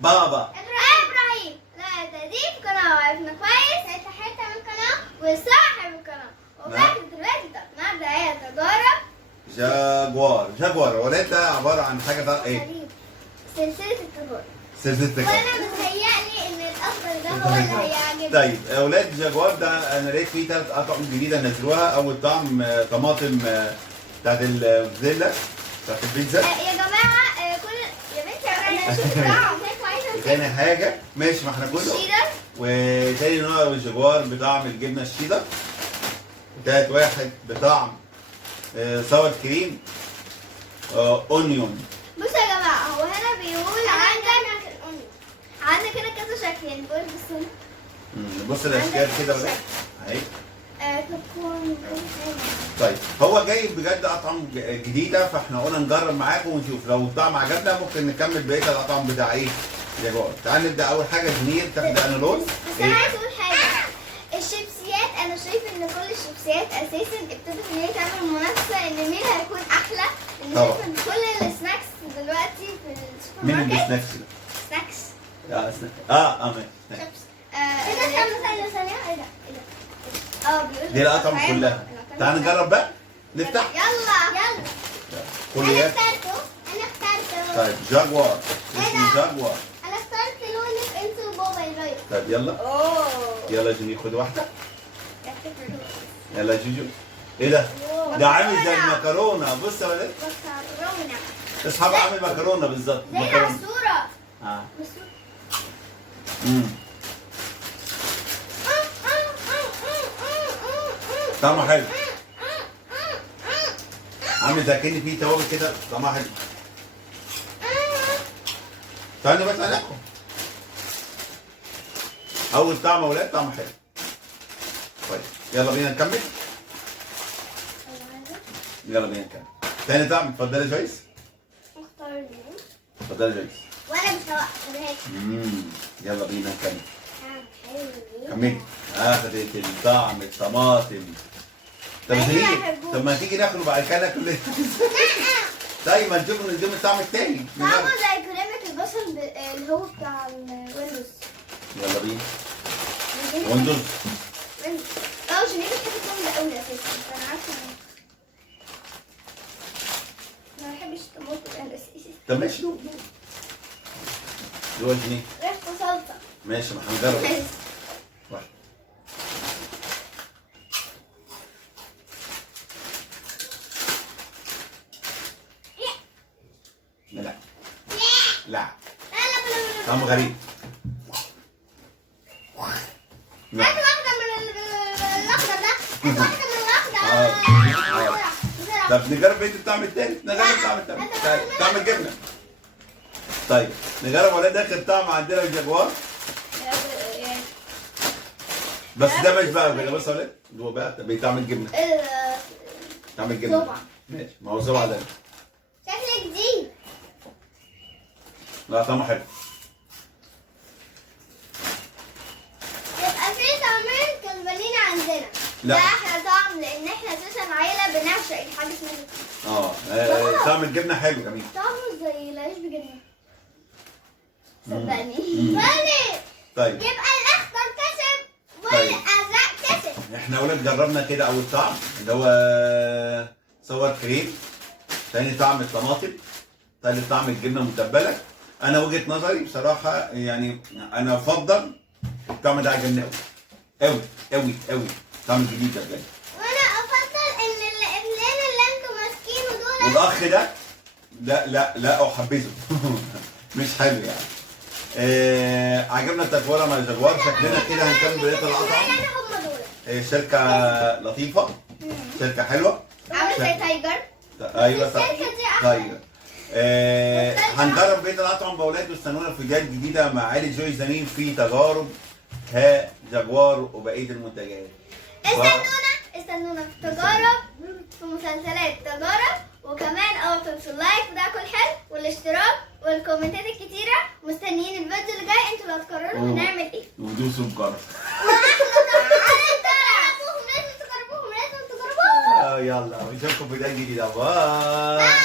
بابا. ابراهيم. لا تضيف قناه وعرفنا كويس انت حته من القناه وصاحب القناه. وفاكر دلوقتي النهارده هي تجارب جاكوار ولاد ده عباره عن حاجه بقى ايه؟ سلسله التجارب. سلسله التجارب. وانا متهيألي ان الافضل ده هو اللي هيعجبني. طيب اولاد جاكوار ده انا لقيت فيه 3 اطعمه جديده نزلوها. اول طعم طماطم بتاعت الموتزاريلا بتاعت البيتزا. يا جماعه كل يا بنتي انا شفت طعم تاني حاجه ماشي ما احنا كله. الشيدر. وتاني نوع من الجاكوار بطعم الجبنه الشيدر. وتالت واحد بطعم ساور كريم اونيون. بصوا يا جماعه هو هنا بيقول عندك هنا كذا شكل يعني بقول بصوا بص الاشكال كده ولا اهي. كوكون. طيب هو جاي بجد اطعم جديده فاحنا قلنا نجرب معاكم ونشوف لو الطعم عجبنا ممكن نكمل بقيه الاطعم بتاع ايه جاكوار. تعال نبدا اول حاجه جنير تاخد انالوز. بس انا عايز اقول حاجه الشيبسيات انا شايف ان كل الشيبسيات اساسا ابتدت ان هي تعمل منافسه ان مين هيكون احلى. ان طبعا. كل السناكس دلوقتي في السوبر مين ماركت اللي سناكس؟ سناكس. ماشي. شيبس. ايه ده ثانيه ايه ده بيقول دي الاطعمه كلها. تعال نجرب بقى نفتح. يلا كل انا ايه؟ اخترته. طيب جاكوار اسمه جاكوار. انا اخترت لون انت وبابا ايه رايك؟ طيب يلا يلا جوني خد واحده. يلا جوجو. ايه ده؟ ده عامل زي المكرونه. بص يا ولاد مكرونه اصحاب عامل مكرونه بالظبط. زي العصوره. اه عصورة. طعمه حلو. عامل زي كأن فيه توابل كده طعمها حلو. ثاني بس عليكم. أول طعم يا ولاد طعمه حلو. طيب يلا بينا نكمل. يلا بينا نكمل. تاني طعم اتفضلي يا جويس. اختار اتفضلي يا جويس. وانا مش هوقف. يلا بينا نكمل. كملي. اخدت الطعم الطماطم. طب طب ما تيجي ناكله بعد كده ناكل طيب ما نشوف نديهم الطعم التاني. طعمه زي كريمة البصل اللي هو بتاع الويندوز. يلا بينا. ويندوز. جميل بتحب الطعم ده قوي اساسا فانا عارفه ما بحبش الطماطم الاساسي. طب ماشي دوق دوق جنيه. ريحته صلصة. ماشي ما هنجرب. واحد. لا لا طعم غريب. لا. هات واحدة من الأخضر ده. هات واحدة من الأخضر. طب نجرب بقية الطعم التاني. نجرب الطعم التاني. طعم الجبنة. طيب نجرب ولاد آخر طعم عندنا الجاكوار. بس ده مش بقى كده. بص يا ولاد دوق بقى بطعم الجبنة. طعم الجبنة. صبع. ماشي ما هو صبع ده. شكل جديد. لا طعمه حلو. يبقى في طعمين كسبانين عندنا. لا. ده احلى طعم لان احنا اساسا عيله بنعشق الحاجه اسمها طعم الجبنه حلو جميل. طعمه زي العيش بجبنه. صدقني. فادي. طيب يبقى الاخضر كسب والازرق كسب. احنا اولاد جربنا كده اول طعم اللي هو سوار كريم. تاني طعم الطماطم. تالت طعم الجبنه المتبله. انا وجهه نظري بصراحه يعني انا افضل الطعم ده عجبني قوي قوي قوي قوي. طعم جديد ده بجد. وانا افضل ان الابنين اللي انتوا ماسكينه دول والاخ ده لا احبذه مش حلو يعني. عجبنا التجوره مع الجاكوار. شكلنا كده هنكمل بقيه الاطعمه. هم دول. شركه لطيفه. شركه حلوه. عامله زي تايجر. ايوه صح. الشركة دي أحلى. هنجرب بقيه الاطعمه باولاد واستنونا في فيديوهات جديده مع عائله جوي زميل في تجارب ها جاكوار وبقيه المنتجات. استنونا في تجارب في مسلسلات تجارب وكمان تنسوا اللايك وده كل حلو والاشتراك والكومنتات الكتيره. مستنيين الفيديو اللي جاي انتوا اللي هتقرروا هنعمل ايه. ودوسوا الجرس. لازم تجربوهم. يلا ونشوفكم في فيديوهات جديده. باي.